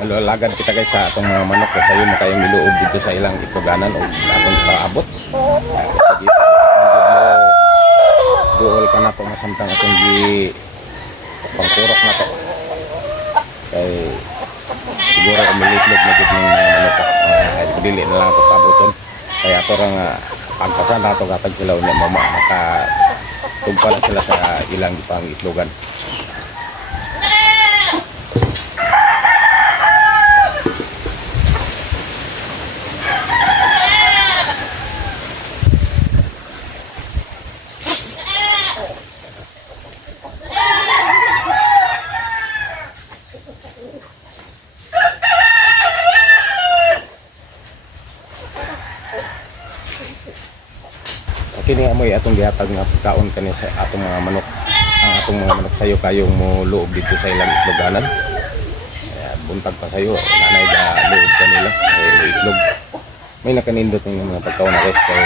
Lagad kita guys sa atong mga manok kasi yun makayang miluob dito sa ilang ituganan o atong paabot. Duol ka na po masamtang atong gi pangkurok na to. Kay siguro umilit-lit na gid ng mga manok. Dili na lang ito pabuton. Kaya ato ra nga pagpasan nato gatag sila unya mama maka tugpa sila sa ilang gipang itlogan. Kini amoy atong gihatag nga pagkaon kani sa atong mga manok. Ang atong mga manok sayo kayong mo loob dito sa ilang itloganan. Buntag pa sayo, nanay da loob kanila ay itlog. May nakanindot ng mga pagkaon na guys kay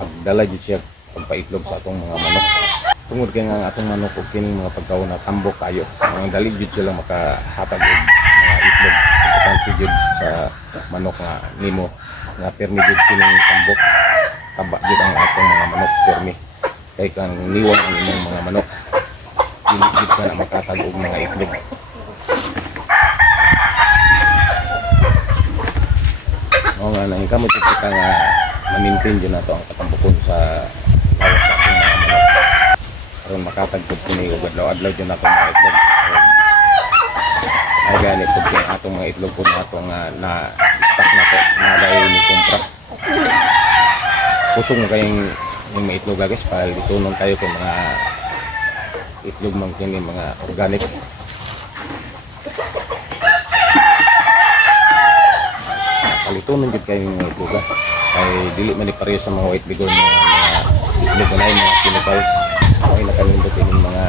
magdala jud siya pagpaitlog sa atong mga manok. Tungod kay nga atong manok og kini mga pagkaon na tambok kayo. Ang dali jud sila makahatag og mga itlog. Importante jud sa manok nga nimo nga permi jud kining tambok. Taba jud ang atong mga manok permi kay kang niwang ang imong mga manok dili ka na makatag og mga itlog. O nga nang kamot kita nga ma-maintain jud nato ang katambukon sa lawas sa atong mga manok aron makatag pud kini og adlaw-adlaw jud nato mga itlog. Ay gani pud kay atong mga itlog pud nato nga na stock nato na dai ni kumpra. Kusong kayong may itlog guys para litunon tayo kay mga itlog man kini mga organic. Palitunon jud kayong mga itlog kay dili man ni pareho sa mga white bigon nga mga itlog na mga chemicals. Ay nakalindot ining mga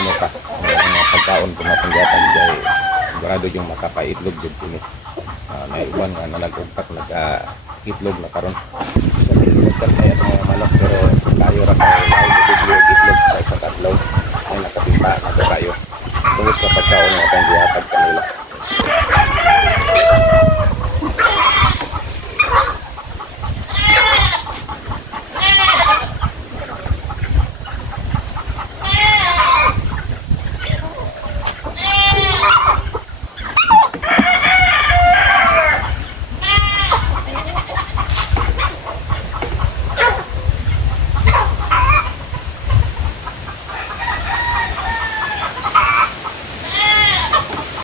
ano pa mga pagkaon kung matanggatag kay sigurado yung makapaitlog jud kini. May uban nga nalagugtak itlog na karon. Nagkat kaya mga manok pero kayo ra kay lain itlog sa itlog sa katlaw ay nakapita na kayo.